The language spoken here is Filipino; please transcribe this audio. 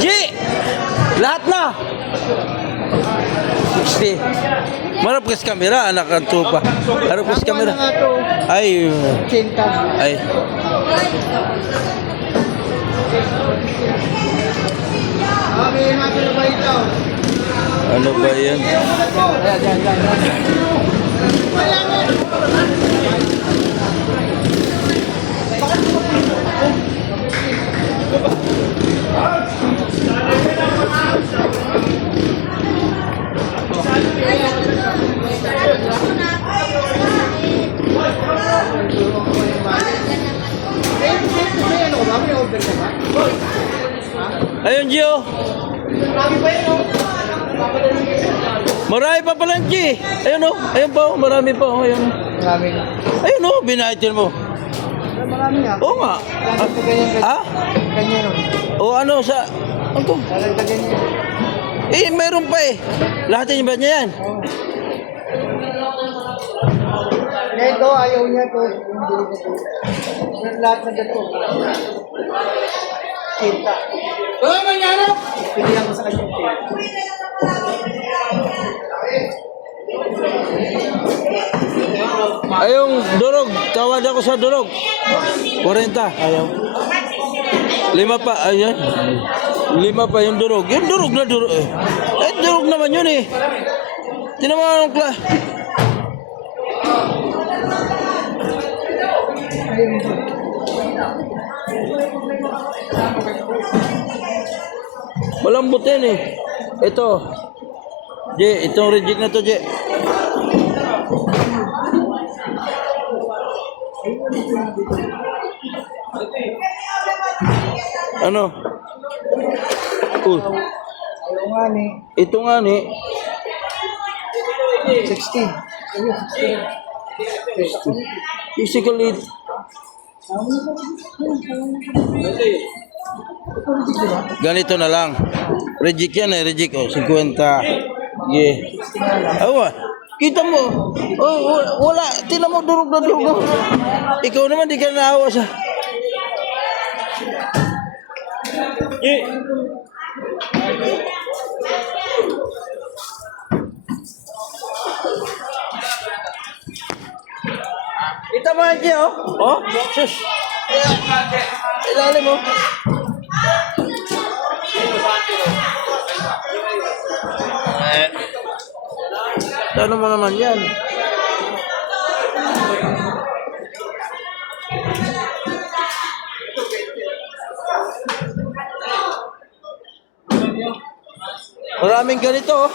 G! Lahat na! 60. Marap kas kamera, anak ang tupa. Harap kas kamera. Ay. Ay. Ano ba yan? Ayun, Gio. Marami pa pala, G. Ayun, oh. Ayun pa, oh. Marami pa, oh. Ayun. Ayun, oh. Binaitin mo. Marami nga. Oo nga. Ha? Ganyan, O ano sa... Ano? Eh, meron pa eh. Lahat yung ba niya yan? Ito, ayaw niya to. Lahat na dito. Cinta. Oo, mangyari! Pilihan ko sa kanya. Ayong durog. Tawad ako sa durog. 40. Ayaw. 5 pa. Ayan. 5 pa yung durog. Yung durog na durog. Eh, durog naman yun eh. Tinaman ang kla. Malambot yan eh. Ito. J, itong reject na to, J. Ano? Ito nga ni. 16. Physically. Ganito na lang. Reject yan eh. Reject. Oh, 50. Yeah. Awa. Kita mo. Oh, wala. Tingnan mo durog na durog. Ikaw naman di ka naawa sa... Yeah. Kita mo aja, oh. Oh, sus. Ilalim mo. Ano mo naman yan? Maraming ganito, oh.